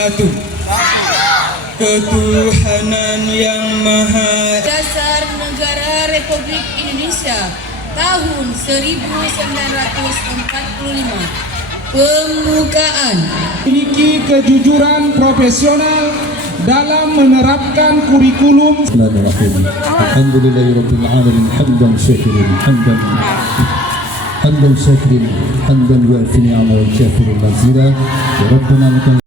Satu, ketuhanan yang maha. Dasar Negara Republik Indonesia tahun 1945. Pembukaan. Memiliki kejujuran profesional dalam menerapkan kurikulum. Bismillahirrahmanirrahim. Alhamdulillahirabbil alamin hamdan syakirin hamdan syakirin hamdan yu'affi ni'amahu wa kafiru mazida. Ya Rabbana